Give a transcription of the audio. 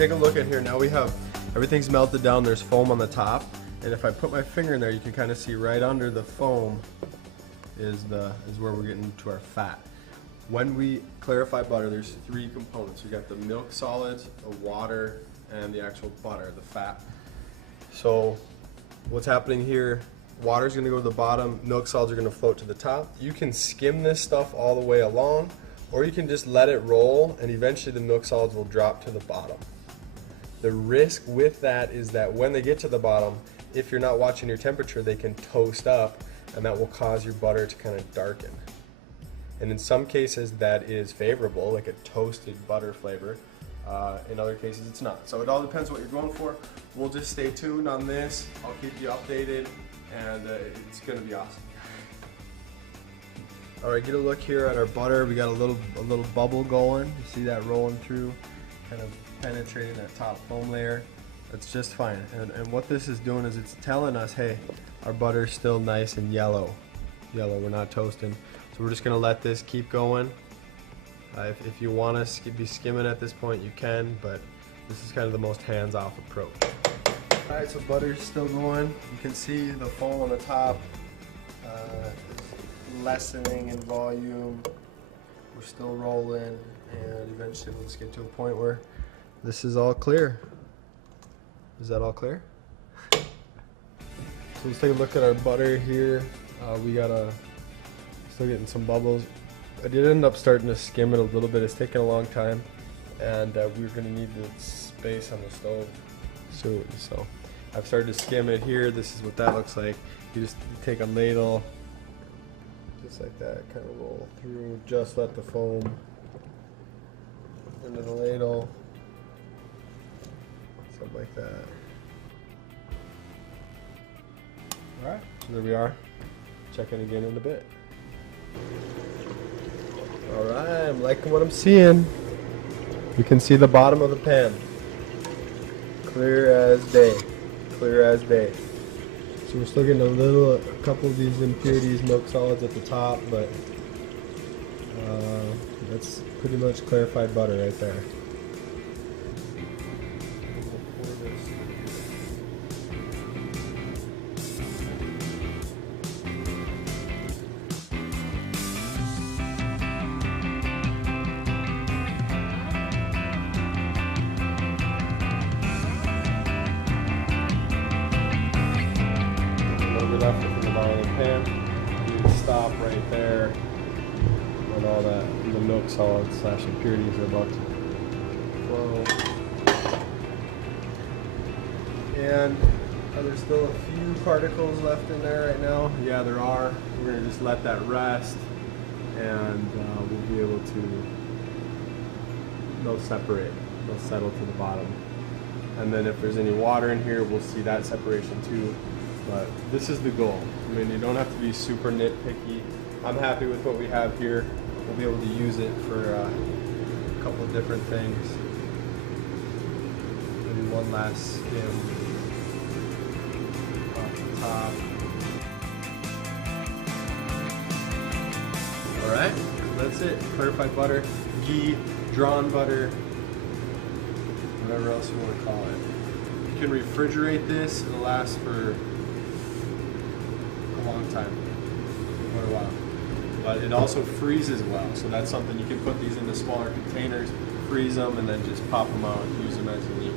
take a look at here, now we have everything's melted down, there's foam on the top, and if I put my finger in there, you can kind of see right under the foam is where we're getting to our fat. When we clarify butter, there's three components. We got the milk solids, the water, and the actual butter, the fat. So what's happening here, water's gonna go to the bottom, milk solids are gonna float to the top. You can skim this stuff all the way along, or you can just let it roll, and eventually the milk solids will drop to the bottom. The risk with that is that when they get to the bottom, if you're not watching your temperature, they can toast up, and that will cause your butter to kind of darken. And in some cases that is favorable, like a toasted butter flavor. In other cases it's not. So it all depends what you're going for. We'll just stay tuned on this. I'll keep you updated, and it's gonna be awesome. All right, get a look here at our butter. We got a little bubble going. You see that rolling through, kind of penetrating that top foam layer. That's just fine. And what this is doing is it's telling us, hey, our butter's still nice and yellow. We're not toasting. So we're just gonna let this keep going. If you want to be skimming at this point, you can, but this is kind of the most hands-off approach. All right, so butter's still going. You can see the foam on the top is lessening in volume. We're still rolling, and eventually we'll just get to a point where this is all clear. Is that all clear? So let's take a look at our butter here. We got still getting some bubbles. I did end up starting to skim it a little bit. It's taken a long time, and we're gonna need the space on the stove soon. So I've started to skim it here. This is what that looks like. You just take a ladle, just like that, kind of roll through. Just let the foam into the ladle. Something like that. All right, so there we are. Check in again in a bit. All right, I'm liking what I'm seeing. You can see the bottom of the pan. Clear as day. Clear as day. So we're still getting a couple of these impurities, milk solids at the top, but that's pretty much clarified butter right there. Left from the bottom of the pan. You can stop right there when all that the milk solids / impurities are about to flow. And there's still a few particles left in there right now. Yeah, there are. We're gonna just let that rest, and we'll be able to. They'll separate. They'll settle to the bottom. And then if there's any water in here, we'll see that separation too. But this is the goal. I mean, you don't have to be super nitpicky. I'm happy with what we have here. We'll be able to use it for a couple of different things. Maybe one last skim off the top. All right, that's it. Clarified butter, ghee, drawn butter, whatever else you want to call it. You can refrigerate this. It'll last for long time, quite a while. But it also freezes well, so that's something you can put these into smaller containers, freeze them, and then just pop them out and use them as you need.